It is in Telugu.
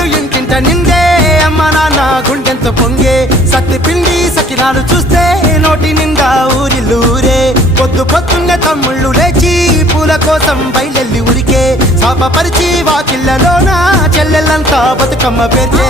పండుగలు ఇంటింట నిందే అమ్మ నాన్న గుండెంతో పొంగే సత్తి పిండి సకినాలు చూస్తే నోటి నిండా ఊరిల్లూరే పొద్దు పొద్దున్నే తమ్ముళ్ళు లేచి పూల కోసం బయలెల్లి ఉరికే శాపపరిచి వాకిళ్ళలోన చెల్లెళ్ళంతా బతుకమ్మ పేర్చే